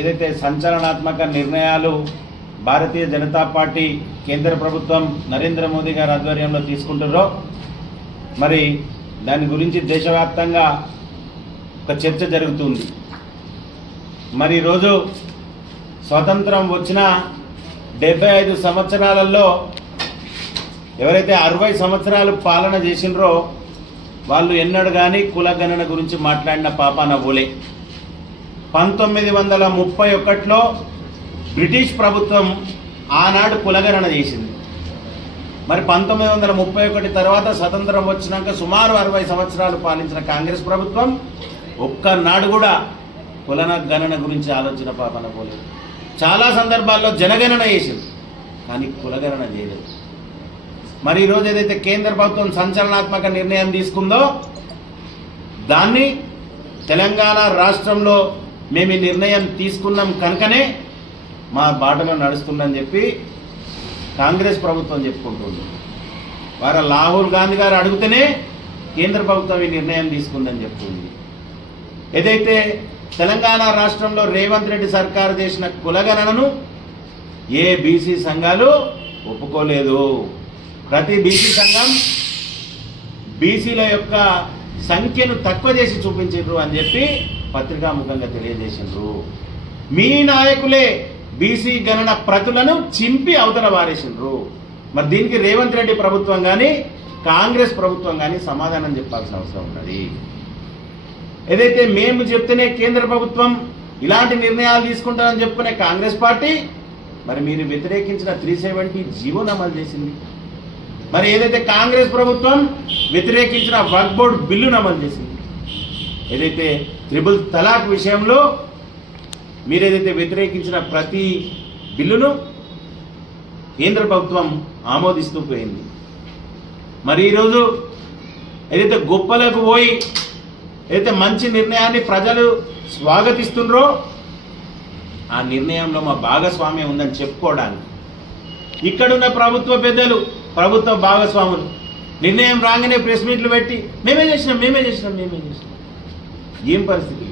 ఏదైతే సంచలనాత్మక నిర్ణయాలు భారతీయ జనతా పార్టీ కేంద్ర ప్రభుత్వం నరేంద్ర మోదీ గారి ఆధ్వర్యంలో తీసుకుంటారో మరి దాని గురించి దేశవ్యాప్తంగా ఒక చర్చ జరుగుతుంది. మరి ఈరోజు స్వతంత్రం వచ్చిన 75 సంవత్సరాలలో ఎవరైతే 60 సంవత్సరాలు పాలన చేసినరో వాళ్ళు ఎన్నడూ కానీ కులగణన గురించి మాట్లాడిన పాపాన పోలే. 1931లో బ్రిటిష్ ప్రభుత్వం ఆనాడు కులగణన చేసింది. మరి 1931 తర్వాత స్వతంత్రం వచ్చినాక సుమారు 60 సంవత్సరాలు పాలించిన కాంగ్రెస్ ప్రభుత్వం ఒక్కనాడు కూడా కులగణన గురించి ఆలోచన పాపన పోలేదు. చాలా సందర్భాల్లో జనగణన చేసింది కానీ కులగణన చేయలేదు. మరి ఈరోజు ఏదైతే కేంద్ర ప్రభుత్వం సంచలనాత్మక నిర్ణయం తీసుకుందో దాన్ని తెలంగాణ రాష్ట్రంలో మేము ఈ నిర్ణయం తీసుకున్నాం కనుకనే మా బాటలో నడుస్తుందని చెప్పి కాంగ్రెస్ ప్రభుత్వం చెప్పుకుంటుంది. వారు రాహుల్ గాంధీ గారు అడిగితేనే కేంద్ర ప్రభుత్వం ఈ నిర్ణయం తీసుకుందని చెప్తుంది. ఏదైతే తెలంగాణ రాష్ట్రంలో రేవంత్ రెడ్డి సర్కారు చేసిన కులగణనను ఏ బీసీ సంఘాలు ఒప్పుకోలేదు. ప్రతి బీసీ సంఘం బీసీల యొక్క సంఖ్యను తక్కువ చేసి చూపించారు అని చెప్పి పత్రికాముఖంగా తెలియజేసిండ్రు. మీ నాయకులే బీసీ గణన ప్రతులను చింపి అవతల వారేసిండ్రు. మరి దీనికి రేవంత్ రెడ్డి ప్రభుత్వం కానీ కాంగ్రెస్ ప్రభుత్వం కానీ సమాధానం చెప్పాల్సిన అవసరం ఉన్నది. ఏదైతే మేము చెప్తేనే కేంద్ర ప్రభుత్వం ఇలాంటి నిర్ణయాలు తీసుకుంటారని చెప్పుకునే కాంగ్రెస్ పార్టీ మరి మీరు వ్యతిరేకించిన 370 జీవోను అమలు చేసింది. మరి ఏదైతే కాంగ్రెస్ ప్రభుత్వం వ్యతిరేకించిన వక్ఫ్ బోర్డు బిల్లును అమలు చేసింది. ఏదైతే ట్రిపుల్ తలాక్ విషయంలో మీరు ఏదైతే వ్యతిరేకించిన ప్రతి బిల్లును కేంద్ర ప్రభుత్వం ఆమోదిస్తూ పోయింది. మరి ఈరోజు ఏదైతే గొప్పలకు పోయి ఏదైతే మంచి నిర్ణయాన్ని ప్రజలు స్వాగతిస్తుండ్రో ఆ నిర్ణయంలో మా భాగస్వామ్యం ఉందని చెప్పుకోవడానికి ఇక్కడున్న ప్రభుత్వ పెద్దలు ప్రభుత్వ భాగస్వాములు నిర్ణయం రాగానే ప్రెస్ మీట్లు పెట్టి మేమే చేసినాం. ఏం పరిస్థితి?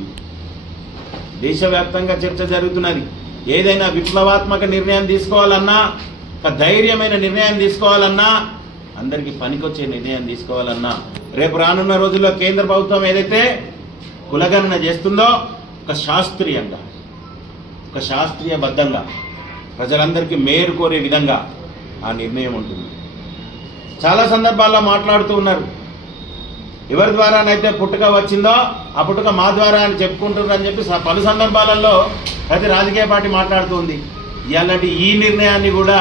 దేశవ్యాప్తంగా చర్చ జరుగుతున్నది. ఏదైనా విప్లవాత్మక నిర్ణయం తీసుకోవాలన్నా ఒక ధైర్యమైన నిర్ణయం తీసుకోవాలన్నా అందరికీ పనికొచ్చే నిర్ణయం తీసుకోవాలన్నా రేపు రానున్న రోజుల్లో కేంద్ర ప్రభుత్వం ఏదైతే కులగణన చేస్తుందో ఒక శాస్త్రీయబద్ధంగా ప్రజలందరికీ మేలు కోరే విధంగా ఆ నిర్ణయం ఉంటుంది. చాలా సందర్భాల్లో మాట్లాడుతూ ఉన్నారు. ఎవరి ద్వారానైతే పుట్టుక వచ్చిందో ఆ పుట్టుక మా ద్వారా అని చెప్పుకుంటున్నారని చెప్పి పలు సందర్భాలలో ప్రతి రాజకీయ పార్టీ మాట్లాడుతుంది. ఇలాంటి ఈ నిర్ణయాన్ని కూడా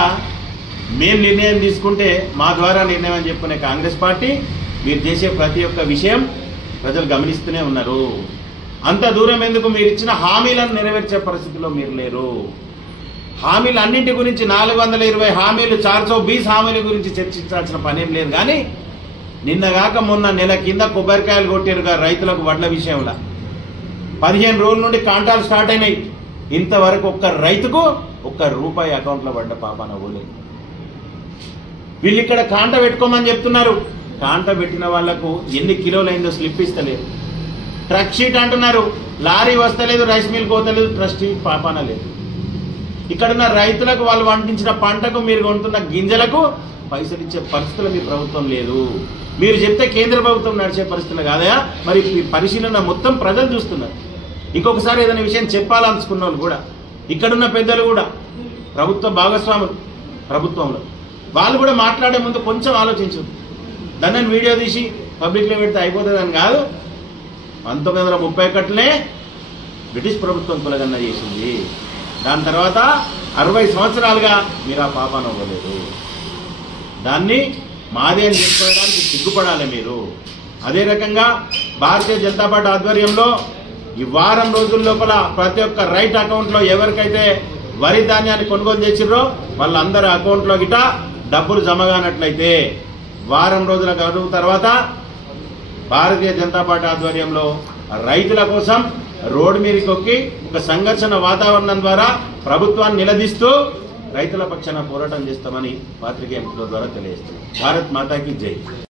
మేము నిర్ణయం తీసుకుంటే మా ద్వారా నిర్ణయం అని చెప్పుకునే కాంగ్రెస్ పార్టీ మీరు చేసే ప్రతి ఒక్క విషయం ప్రజలు గమనిస్తూనే ఉన్నారు. అంత దూరం ఎందుకు? మీరు ఇచ్చిన హామీలను నెరవేర్చే పరిస్థితిలో మీరు లేరు. హామీలు అన్నింటి గురించి 420 హామీలు 420 హామీల గురించి చర్చించాల్సిన పనేం లేదు. కానీ నిన్నగాక మొన్న నెల కింద కొబ్బరికాయలు కొట్టారుగా రైతులకు వడ్ల విషయంలో 15 రోజుల నుండి కాంటాలు స్టార్ట్ అయినాయి. ఇంతవరకు ఒక్క రైతుకు ₹1 అకౌంట్లో పడ్డ పాపాన పోలేదు. వీళ్ళు ఇక్కడ కాంట పెట్టుకోమని చెప్తున్నారు. కాంట పెట్టిన వాళ్లకు ఎన్ని కిలోలైందో స్లిప్ ఇస్తలేదు. ట్రక్ షీట్ అంటున్నారు. లారీ వస్తలేదు, రైస్ మిల్ పోతలేదు, ట్రస్ట్ పాపాన లేదు. ఇక్కడున్న రైతులకు వాళ్ళు పండించిన పంటకు మీరు కొంటున్న గింజలకు పైసలు ఇచ్చే పరిస్థితులు మీ ప్రభుత్వం లేదు. మీరు చెప్తే కేంద్ర ప్రభుత్వం నడిచే పరిస్థితులు కాదయా? మరి పరిశీలన మొత్తం ప్రజలు చూస్తున్నారు. ఇంకొకసారి ఏదైనా విషయం చెప్పాలనుకున్న వాళ్ళు కూడా ఇక్కడున్న పెద్దలు కూడా ప్రభుత్వ భాగస్వాములు ప్రభుత్వంలో వాళ్ళు కూడా మాట్లాడే ముందు కొంచెం ఆలోచించు. దాన్ని వీడియో తీసి పబ్లిక్లో పెడితే అయిపోతుందని కాదు. 1931 బ్రిటిష్ ప్రభుత్వం కులగణన చేసింది. దాని తర్వాత 60 సంవత్సరాలుగా మీరు ఆ పాపాన అవ్వలేదు. దాన్ని మాదే అని చెప్పుకోవడానికి సిగ్గుపడాలి మీరు. అదే రకంగా భారతీయ జనతా పార్టీ ఆధ్వర్యంలో ఈ వారం రోజుల లోపల ప్రతి ఒక్క రైట్ అకౌంట్లో ఎవరికైతే వరి ధాన్యాన్ని కొనుగోలు చేసిర్రో వాళ్ళందరి అకౌంట్లో గిట డబ్బులు జమ కానట్లయితే వారం రోజుల గడువు తర్వాత భారతీయ జనతా పార్టీ ఆధ్వర్యంలో రైతుల కోసం రోడ్డు మీదకి ఒక్కి ఒక సంఘర్షణ వాతావరణం ద్వారా ప్రభుత్వాన్ని నిలదీస్తూ రైతుల పక్షాన పోరాటం చేస్తామని పాత్రికేయుల ద్వారా తెలియజేస్తున్నాం. భారత్ మాతాకి జై.